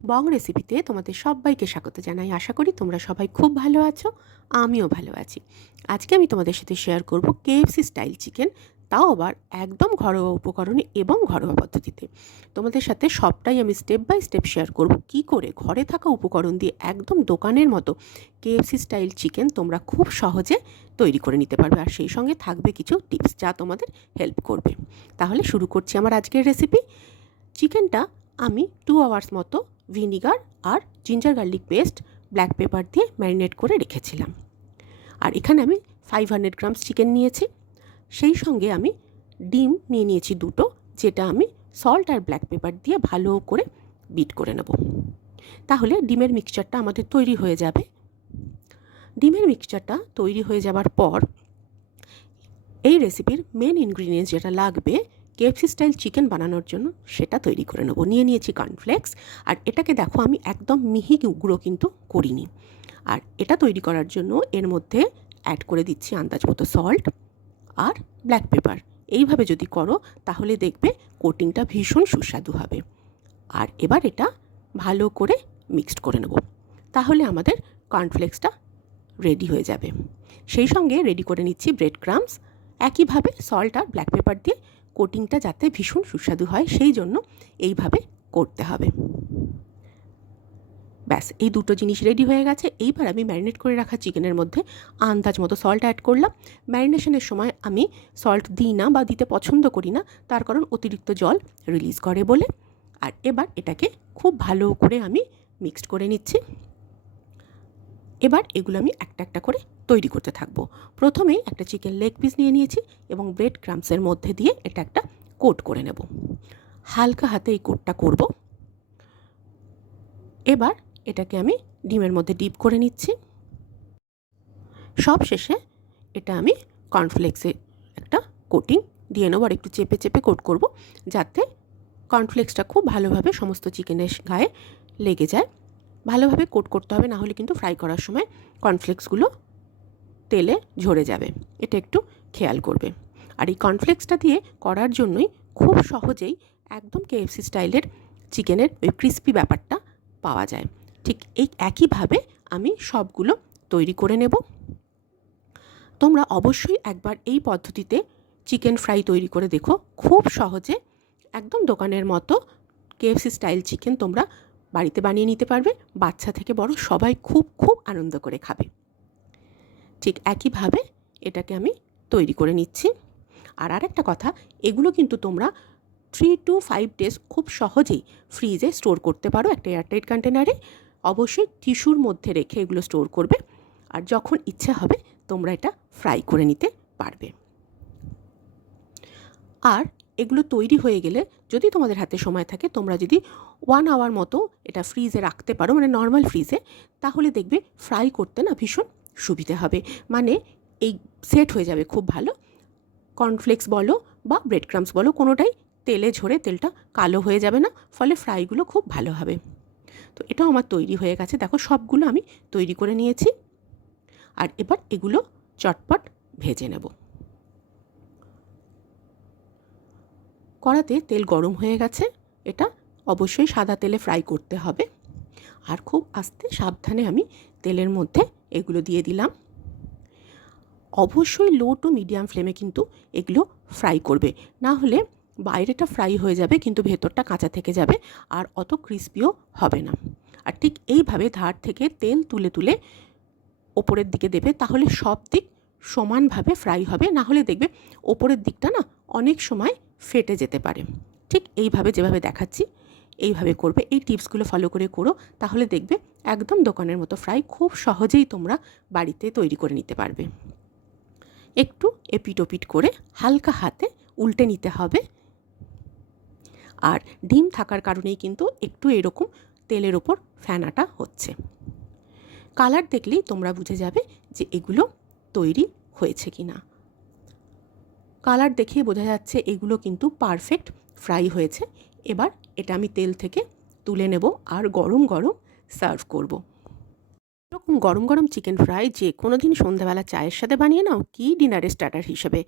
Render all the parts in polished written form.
বং রেসিপিতে তোমাদের সবাইকে স্বাগত জানাই। আশা করি তোমরা সবাই খুব ভালো আছো, আমিও ভালো আছি। আজকে আমি তোমাদের সাথে শেয়ার করব কেএফসি স্টাইল চিকেন, তাও আবার একদম ঘরোয়া উপকরণে এবং ঘরোয়া পদ্ধতিতে। তোমাদের সাথে সবটাই আমি স্টেপ বাই স্টেপ শেয়ার করব কী করে ঘরে থাকা উপকরণ দিয়ে একদম দোকানের মতো কেএফসি স্টাইল চিকেন তোমরা খুব সহজে তৈরি করে নিতে পারবে। আর সেই সঙ্গে থাকবে কিছু টিপস যা তোমাদের হেল্প করবে। তাহলে শুরু করছি আমার আজকের রেসিপি। চিকেনটা আমি 2 আওয়ার্স মতো ভিনিগার আর ginger garlic paste, black pepper দিয়ে ম্যারিনেট করে রেখেছিলাম। আর এখানে আমি 500 গ্রামস চিকেন নিয়েছি। সেই সঙ্গে আমি ডিম নিয়ে নিয়েছি দুটো, যেটা আমি সল্ট আর ব্ল্যাক পেপার দিয়ে ভালো করে বিট করে নেব। তাহলে ডিমের মিক্সচারটা আমাদের তৈরি হয়ে যাবে। ডিমের মিক্সচারটা তৈরি হয়ে যাবার পর এই রেসিপির মেন ইনগ্রিডিয়েন্টস যেটা লাগবে কেএফসি স্টাইল চিকেন বানানোর জন্য, সেটা তৈরি করে নেব। নিয়ে নিয়েছি কর্নফ্লেক্স, আর এটাকে দেখো আমি একদম মিহি গুঁড়ো কিন্তু করিনি। আর এটা তৈরি করার জন্য এর মধ্যে অ্যাড করে দিচ্ছি আন্দাজ মতো সল্ট আর ব্ল্যাক পেপার। এইভাবে যদি করো তাহলে দেখবে কোটিংটা ভীষণ সুস্বাদু হবে। আর এবার এটা ভালো করে মিক্সড করে নেব, তাহলে আমাদের কর্নফ্লেক্সটা রেডি হয়ে যাবে। সেই সঙ্গে রেডি করে নিচ্ছি ব্রেড ক্রাম্বস। একইভাবে সল্ট আর ব্ল্যাক পেপার দিয়ে কোটিংটা যাতে ভীষণ সুস্বাদু হয় সেই জন্য এইভাবে করতে হবে। ব্যাস, এই দুটো জিনিস রেডি হয়ে গেছে। এইবার আমি ম্যারিনেট করে রাখা চিকেনের মধ্যে আন্দাজ মতো সল্ট অ্যাড করলাম। ম্যারিনেশনের সময় আমি সল্ট দিই না বা দিতে পছন্দ করি না, তার কারণ অতিরিক্ত জল রিলিজ করে বলে। আর এবার এটাকে খুব ভালো করে আমি মিক্সড করে নিচ্ছি। এবার এগুলো আমি একটা একটা করে তৈরি করতে থাকবো। প্রথমেই একটা চিকেন লেগ পিস নিয়ে নিয়েছি এবং ব্রেড ক্রাম্বসের মধ্যে দিয়ে এটা একটা কোট করে নেব। হালকা হাতে এই কোটটা করব। এবার এটাকে আমি ডিমের মধ্যে ডিপ করে নিচ্ছি। সব শেষে এটা আমি কর্নফ্লেক্সে একটা কোটিং দিয়ে নেবো, আর একটু চেপে চেপে কোট করব, যাতে কর্নফ্লেক্সটা খুব ভালোভাবে সমস্ত চিকেনের গায়ে লেগে যায়। ভালোভাবে কোট করতে হবে, না হলে কিন্তু ফ্রাই করার সময় কর্নফ্লেক্সগুলো তেলে ঝরে যাবে, এটা একটু খেয়াল করবে। আর এই কর্নফ্লেক্সটা দিয়ে করার জন্যই খুব সহজেই একদম কেএফসি স্টাইলের চিকেনের ওই ক্রিস্পি ব্যাপারটা পাওয়া যায়। ঠিক এই একইভাবে আমি সবগুলো তৈরি করে নেব। তোমরা অবশ্যই একবার এই পদ্ধতিতে চিকেন ফ্রাই তৈরি করে দেখো, খুব সহজে একদম দোকানের মতো কেএফসি স্টাইল চিকেন তোমরা বাড়িতে বানিয়ে নিতে পারবে। বাচ্চা থেকে বড় সবাই খুব খুব আনন্দ করে খাবে। ঠিক একইভাবে এটাকে আমি তৈরি করে নিচ্ছি। আর আরেকটা কথা, এগুলো কিন্তু তোমরা 3 to 5 ডেজ খুব সহজেই ফ্রিজে স্টোর করতে পারো একটা এয়ারটাইট কন্টেনারে। অবশ্যই টিস্যুর মধ্যে রেখে এগুলো স্টোর করবে, আর যখন ইচ্ছা হবে তোমরা এটা ফ্রাই করে নিতে পারবে। আর এগুলো তৈরি হয়ে গেলে যদি তোমাদের হাতে সময় থাকে, তোমরা যদি 1 আওয়ার মতো এটা ফ্রিজে রাখতে পারো, মানে নর্মাল ফ্রিজে, তাহলে দেখবে ফ্রাই করতে না ভীষণ সুবিধে হবে। মানে এই সেট হয়ে যাবে খুব ভালো। কর্নফ্লেক্স বলো বা ব্রেড ক্রাম্বস বলো, কোনোটাই তেলে ঝরে তেলটা কালো হয়ে যাবে না, ফলে ফ্রাইগুলো খুব ভালো হবে। তো এটাও আমার তৈরি হয়ে গেছে। দেখো সবগুলো আমি তৈরি করে নিয়েছি। আর এবার এগুলো চটপট ভেজে নেব। কড়াতে তেল গরম হয়ে গেছে। এটা অবশ্যই সাদা তেলে ফ্রাই করতে হবে। আর খুব আস্তে সাবধানে আমি তেলের মধ্যে এগুলো দিয়ে দিলাম। অবশ্যই লো টু মিডিয়াম ফ্লেমে কিন্তু এগুলো ফ্রাই করবে, না হলে বাইরেটা ফ্রাই হয়ে যাবে কিন্তু ভেতরটা কাঁচা থেকে যাবে আর অত ক্রিস্পিও হবে না। আর ঠিক এইভাবে ধার থেকে তেল তুলে তুলে ওপরের দিকে দেবে, তাহলে সব দিক সমানভাবে ফ্রাই হবে। না হলে দেখবে ওপরের দিকটা না অনেক সময় ফেটে যেতে পারে। ঠিক এইভাবে যেভাবে দেখাচ্ছি এইভাবে করবে। এই টিপসগুলো ফলো করে করো, তাহলে দেখবে একদম দোকানের মতো ফ্রাই খুব সহজেই তোমরা বাড়িতে তৈরি করে নিতে পারবে। একটু এপিট ওপিট করে হালকা হাতে উল্টে নিতে হবে। আর ডিম থাকার কারণেই কিন্তু একটু এরকম তেলের ওপর ফেনাটা হচ্ছে। কালার দেখলেই তোমরা বুঝে যাবে যে এগুলো তৈরি হয়েছে কি না। কালার দেখেই বোঝা যাচ্ছে এগুলো কিন্তু পারফেক্ট ফ্রাই হয়েছে। এবার এটা আমি তেল থেকে তুলে নেব আর গরম গরম সার্ভ করব। এরকম গরম গরম চিকেন ফ্রাই যে কোনো দিন সন্ধ্যাবেলা চায়ের সাথে বানিয়ে নাও কি ডিনারের স্টার্টার হিসেবে,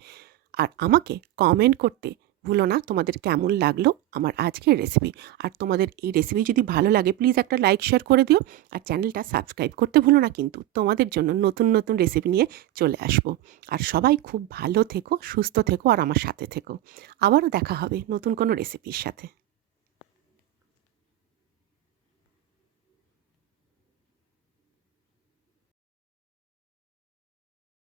আর আমাকে কমেন্ট করতে ভুলো না তোমাদের কেমন লাগলো আমার আজকের রেসিপি। আর তোমাদের এই রেসিপি যদি ভালো লাগে প্লিজ একটা লাইক শেয়ার করে দিও। আর চ্যানেলটা সাবস্ক্রাইব করতে ভুলো না কিন্তু, তোমাদের জন্য নতুন নতুন রেসিপি নিয়ে চলে আসবো। আর সবাই খুব ভালো থেকো, সুস্থ থেকো আর আমার সাথে থেকো। আবারও দেখা হবে নতুন কোনো রেসিপির সাথে।